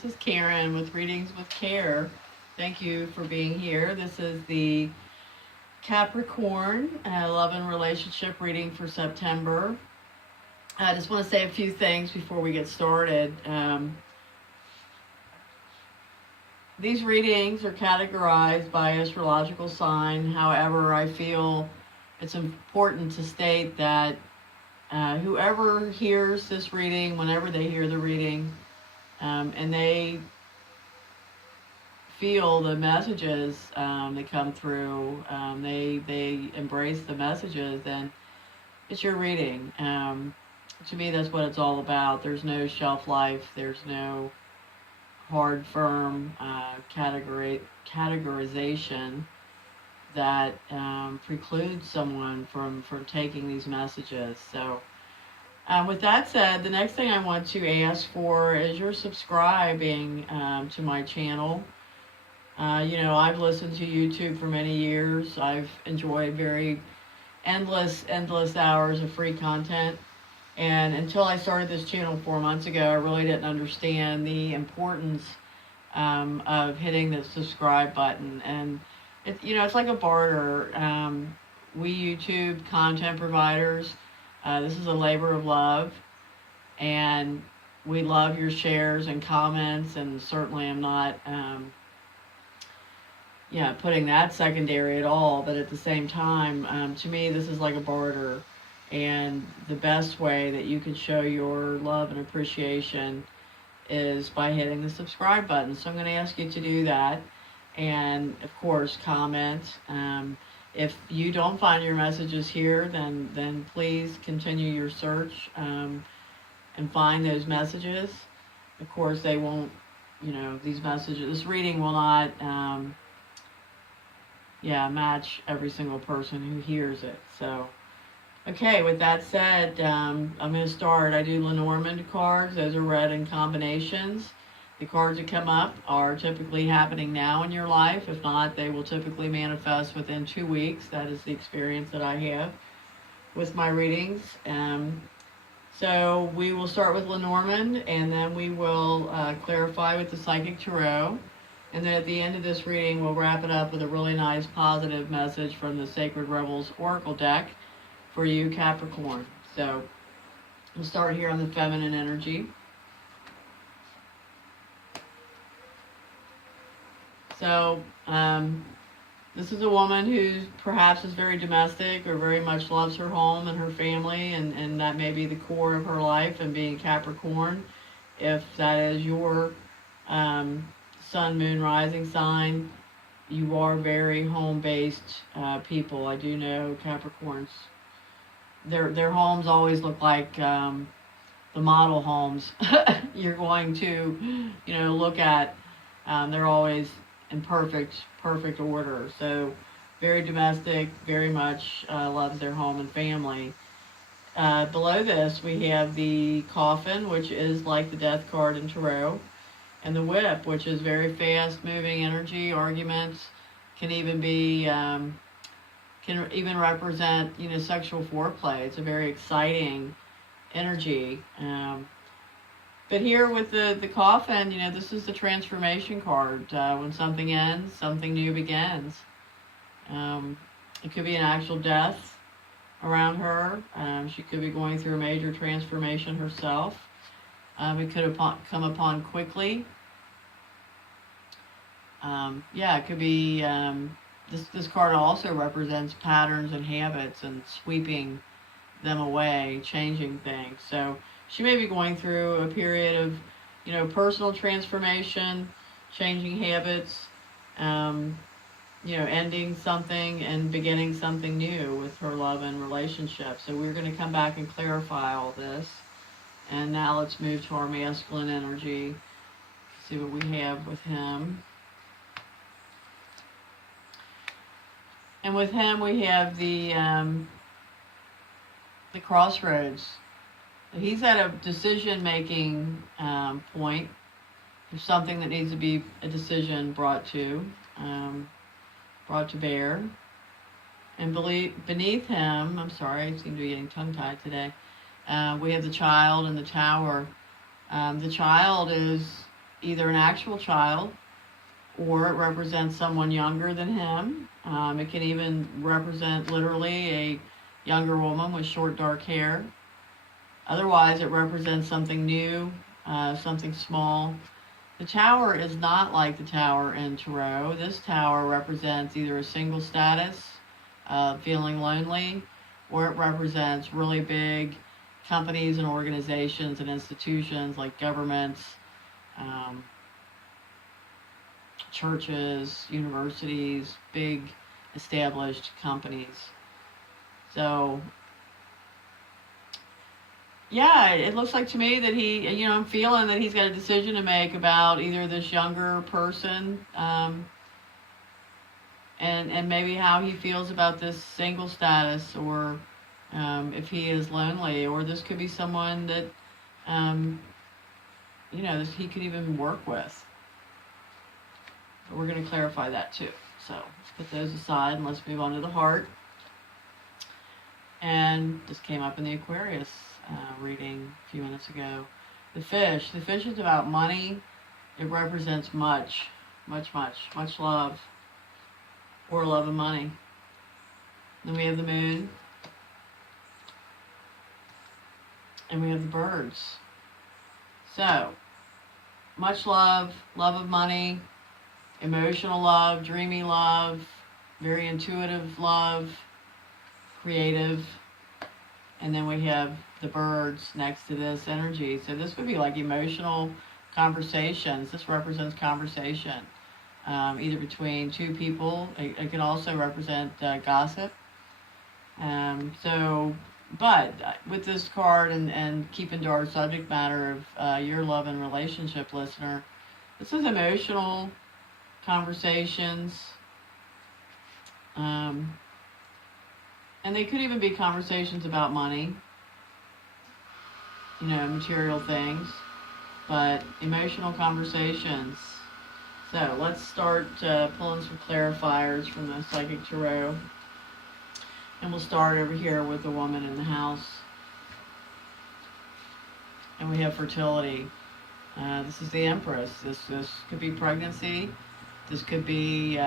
This is Karen with Readings with Care. Thank you for being here. This is the Capricorn love and relationship reading for September. I just want to say a few things before we get started. These readings are categorized by astrological sign. However, I feel it's important to state that whoever hears this reading, whenever they hear the reading, and they feel the messages that come through, they embrace the messages, then it's your reading. To me, that's what it's all about. There's no shelf life. There's no hard, firm categorization that precludes someone from taking these messages. So with that said, the next thing I want to ask for is your subscribing to my channel. I've listened to YouTube for many years. I've enjoyed very endless hours of free content. And until I started this channel 4 months ago, I really didn't understand the importance of hitting the subscribe button. And it's like a barter. We YouTube content providers, this is a labor of love, and we love your shares and comments, and certainly I'm not putting that secondary at all, but at the same time, to me, this is like a barter. And the best way that you can show your love and appreciation is by hitting the subscribe button. So I'm going to ask you to do that. And of course, comment. If you don't find your messages here, then please continue your search and find those messages. Of course, they won't, these messages, this reading will not, match every single person who hears it. So, okay, with that said, I'm going to start. I do LENORMAND cards. Those are read in combinations. The cards that come up are typically happening now in your life. If not, they will typically manifest within 2 weeks. That is the experience that I have with my readings. So we will start with LENORMAND, and then we will clarify with the Psychic Tarot. And then at the end of this reading, we'll wrap it up with a really nice positive message from the Sacred Rebels Oracle deck for you, Capricorn. So we'll start here on the feminine energy. So this is a woman who perhaps is very domestic or very much loves her home and her family, and that may be the core of her life, and being Capricorn, if that is your sun, moon, rising sign, you are very home-based people. I do know Capricorns. Their homes always look like the model homes you're going to, look at. They're always in perfect order. So very domestic, very much loves their home and family. Below this, we have the Coffin, which is like the Death card in Tarot, and the Whip, which is very fast-moving energy. Arguments can even be can even represent, sexual foreplay. It's a very exciting energy. But here with the Coffin, this is the transformation card. When something ends, something new begins. It could be an actual death around her. She could be going through a major transformation herself. It could have come upon quickly. It could be, this card also represents patterns and habits and sweeping them away, changing things. So she may be going through a period of, personal transformation, changing habits, ending something and beginning something new with her love and relationship. So we're going to come back and clarify all this. And now let's move to our masculine energy, see what we have with him. And with him, we have the crossroads. He's at a decision-making point. There's something that needs to be a decision brought to bear. And beneath him, I'm sorry, I seem to be getting tongue-tied today. We have the Child and the Tower. The Child is either an actual child, or it represents someone younger than him. It can even represent literally a younger woman with short dark hair. Otherwise, it represents something new, something small. The tower is not like the tower in tarot. This tower represents either a single status, feeling lonely, or it represents really big companies and organizations and institutions like governments, um, churches, universities, big established companies. So yeah, it looks like to me that I'm feeling that he's got a decision to make about either this younger person, and maybe how he feels about this single status, or if he is lonely, or this could be someone that, um, he could even work with. But we're going to clarify that too. So let's put those aside and let's move on to the heart. And this came up in the Aquarius reading a few minutes ago. The fish. The fish is about money. It represents much love, or love and money. Then we have the moon. And we have the birds. So, much love, love of money, emotional love, dreamy love, very intuitive love, creative. And then we have the birds next to this energy. So this would be like emotional conversations. This represents conversation, either between two people. It can also represent gossip. But with this card, and keeping to our subject matter of your love and relationship, listener, this is emotional conversations. And they could even be conversations about money, material things, but emotional conversations. So let's start pulling some clarifiers from the Psychic Tarot. And we'll start over here with the woman in the house. And we have fertility. This is the Empress. This could be pregnancy. This could be...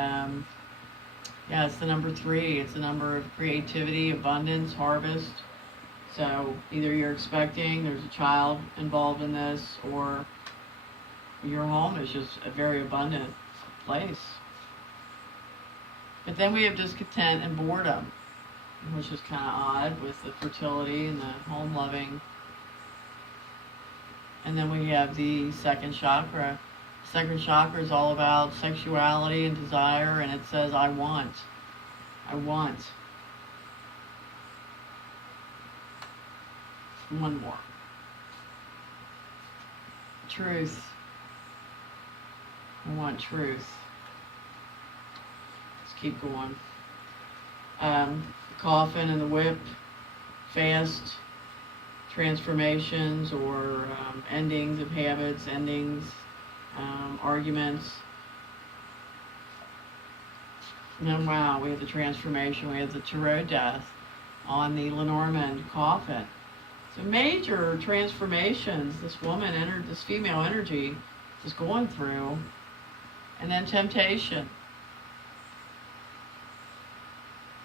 it's the number 3. It's the number of creativity, abundance, harvest. So either you're expecting there's a child involved in this, or your home is just a very abundant place. But then we have discontent and boredom, which is kind of odd with the fertility and the home loving. And then we have the second chakra. Second chakra is all about sexuality and desire, and it says, I want. I want. One more. Truth. I want truth. Let's keep going. The coffin and the whip. Fast transformations, or endings of habits, endings, arguments. And then, wow, we have the transformation. We have the tarot death on the LENORMAND coffin. So major transformations this woman entered, this female energy is going through. And then temptation.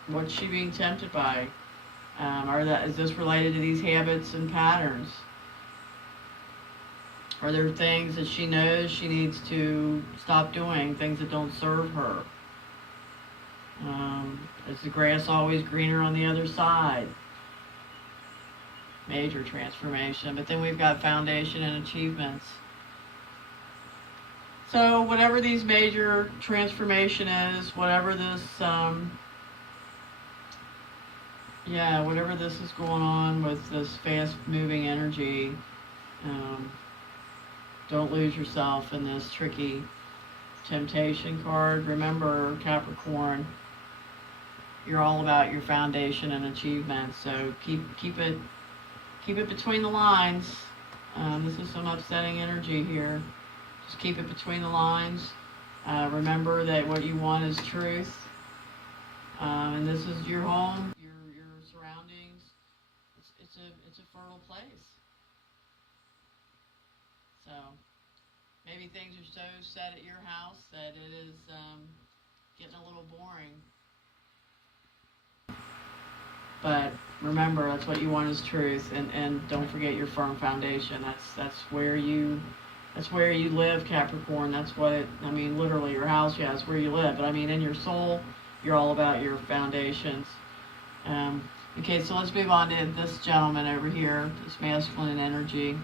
What's she being tempted by? Is this related to these habits and patterns? Are there things that she knows she needs to stop doing, things that don't serve her? Is the grass always greener on the other side? Major transformation. But then we've got foundation and achievements. So whatever these major transformation is, whatever this, whatever this is going on with this fast-moving energy, don't lose yourself in this tricky temptation card. Remember, Capricorn, you're all about your foundation and achievements. So keep it between the lines. This is some upsetting energy here. Just keep it between the lines. Remember that what you want is truth, and this is your home, your surroundings. It's a fertile place. So Maybe things are so set at your house that it is getting a little boring. But remember, that's what you want is truth, and don't forget your firm foundation. That's where you live, Capricorn. That's what I mean. Literally, your house, yeah, is where you live. But I mean, in your soul, you're all about your foundations. Okay, so let's move on to this gentleman over here, this masculine energy,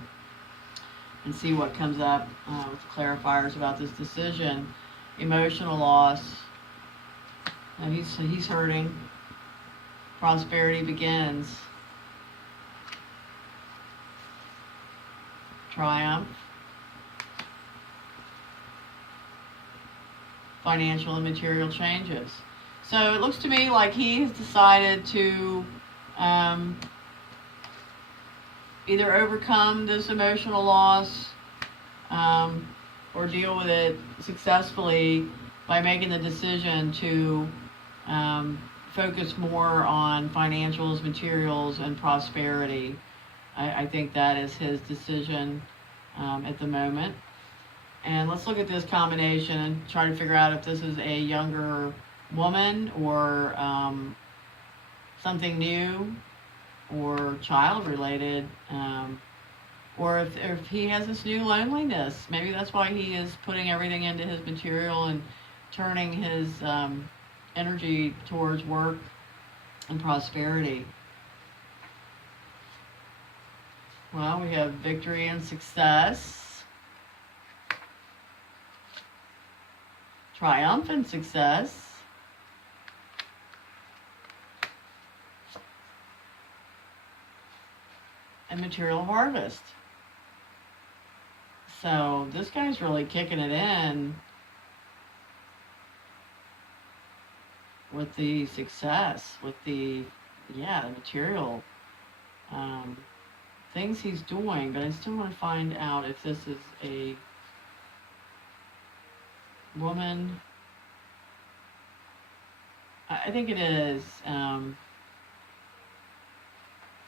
and see what comes up with the clarifiers about this decision. Emotional loss. Now he's hurting. Prosperity begins. Triumph. Financial and material changes. So it looks to me like he has decided to either overcome this emotional loss or deal with it successfully by making the decision to focus more on financials, materials, and prosperity. I think that is his decision at the moment. And let's look at this combination and try to figure out if this is a younger woman or something new or child related, or if he has this new loneliness. Maybe that's why he is putting everything into his material and turning his energy towards work and prosperity. Well, we have victory and success, triumph and success, and material harvest. So this guy's really kicking it in with the success, with the material things he's doing. But I still want to find out if this is a woman. I think it is.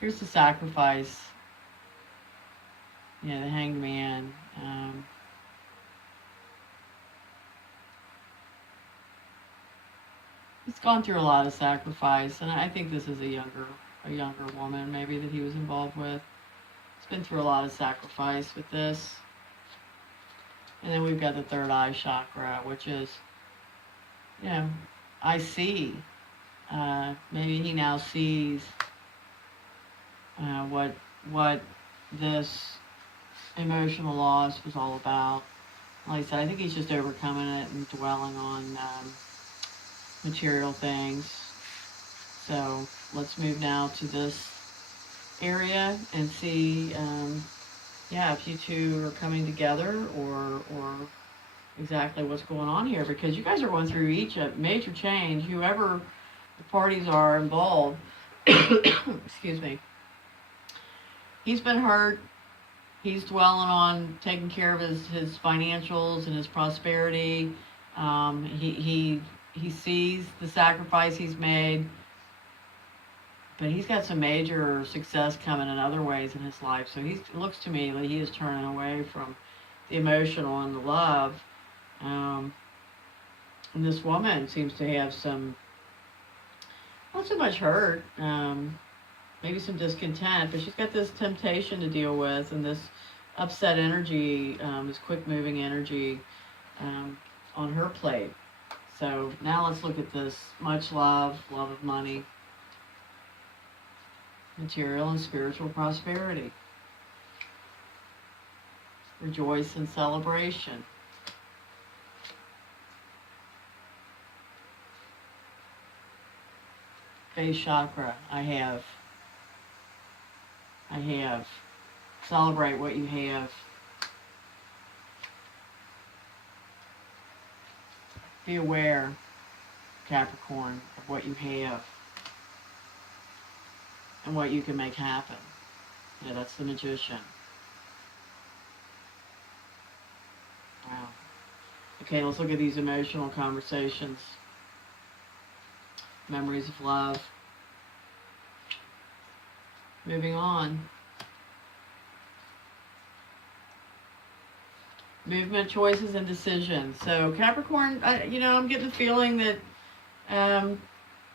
Here's the sacrifice. Yeah, the Hanged Man. He's gone through a lot of sacrifice, and I think this is a younger woman maybe that he was involved with. He's been through a lot of sacrifice with this. And then we've got the third eye chakra, which is, I see. Maybe he now sees what this emotional loss was all about. Like I said, I think he's just overcoming it and dwelling on material things. So let's move now to this area and see if you two are coming together or exactly what's going on here, because you guys are going through each a major change. Whoever the parties are involved, excuse me, he's been hurt. He's dwelling on taking care of his financials and his prosperity. He sees the sacrifice he's made, but he's got some major success coming in other ways in his life. So it looks to me like he is turning away from the emotional and the love. And this woman seems to have some, not so much hurt, maybe some discontent, but she's got this temptation to deal with and this upset energy, this quick moving energy on her plate. So now let's look at this. Much love of money, material and spiritual prosperity, rejoice and celebration, base chakra. I have. Celebrate what you have. Be aware, Capricorn, of what you have and what you can make happen. Yeah, that's the Magician. Wow. Okay, let's look at these emotional conversations. Memories of love. Moving on. movement, choices, and decisions. So Capricorn, I'm getting the feeling that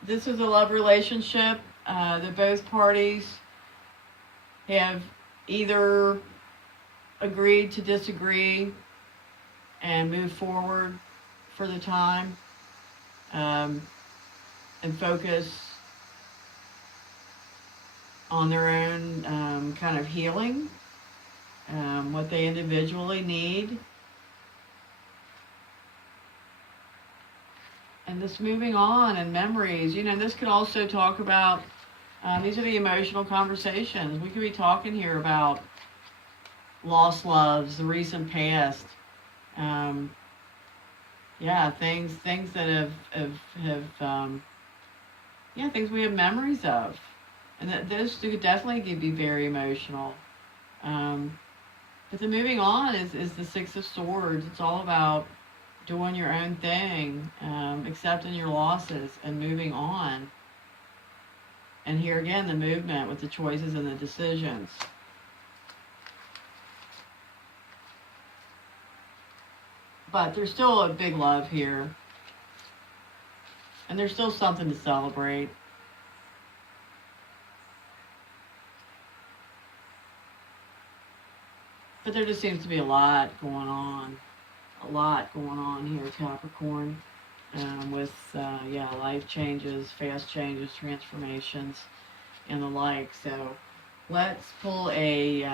this is a love relationship that both parties have either agreed to disagree and move forward for the time, and focus on their own kind of healing, what they individually need. And this moving on and memories, this could also talk about, these are the emotional conversations. We could be talking here about lost loves, the recent past. Things that things we have memories of. And that those could definitely be very emotional. But the moving on is the Six of Swords. It's all about doing your own thing, accepting your losses, and moving on. And here again, the movement with the choices and the decisions. But there's still a big love here. And there's still something to celebrate. But there just seems to be a lot going on. A lot going on here, Capricorn. With life changes, fast changes, transformations, and the like. So let's pull a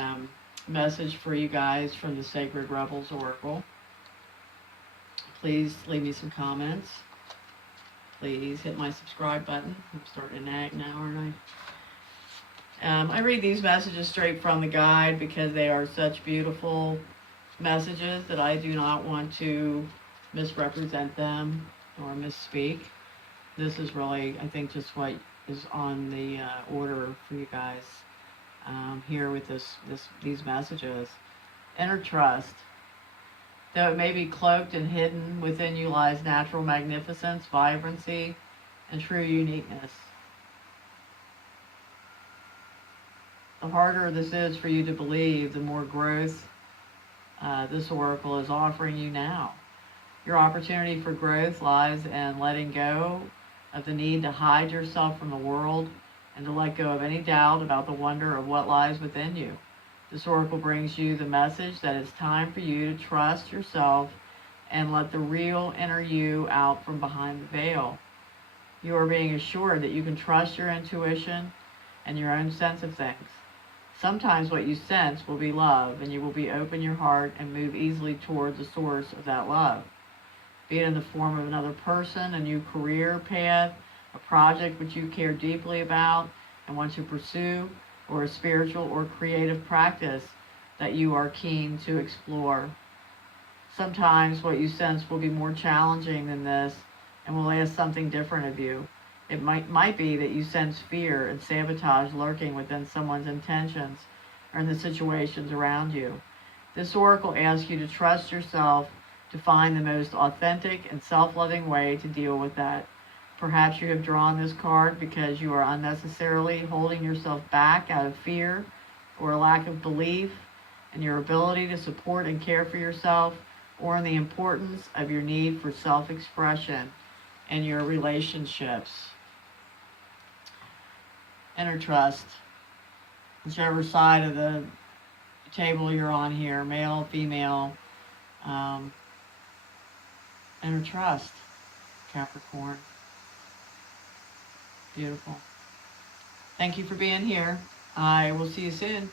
message for you guys from the Sacred Rebels Oracle. Please leave me some comments. Please hit my subscribe button. I'm starting to nag now, aren't I? I read these messages straight from the guide because they are such beautiful messages that I do not want to misrepresent them or misspeak. This is really, I think, just what is on the order for you guys here with these messages. Inner trust. Though it may be cloaked and hidden, within you lies natural magnificence, vibrancy, and true uniqueness. The harder this is for you to believe, the more growth this oracle is offering you now. Your opportunity for growth lies in letting go of the need to hide yourself from the world and to let go of any doubt about the wonder of what lies within you. This oracle brings you the message that it's time for you to trust yourself and let the real inner you out from behind the veil. You are being assured that you can trust your intuition and your own sense of things. Sometimes what you sense will be love, and you will be open your heart and move easily towards the source of that love. Be it in the form of another person, a new career path, a project which you care deeply about and want to pursue, or a spiritual or creative practice that you are keen to explore. Sometimes what you sense will be more challenging than this and will ask something different of you. It might be that you sense fear and sabotage lurking within someone's intentions or in the situations around you. This oracle asks you to trust yourself to find the most authentic and self-loving way to deal with that. Perhaps you have drawn this card because you are unnecessarily holding yourself back out of fear or a lack of belief in your ability to support and care for yourself, or in the importance of your need for self-expression in your relationships. Inner trust. Whichever side of the table you're on here, male, female, inner trust, Capricorn. Beautiful. Thank you for being here. I will see you soon.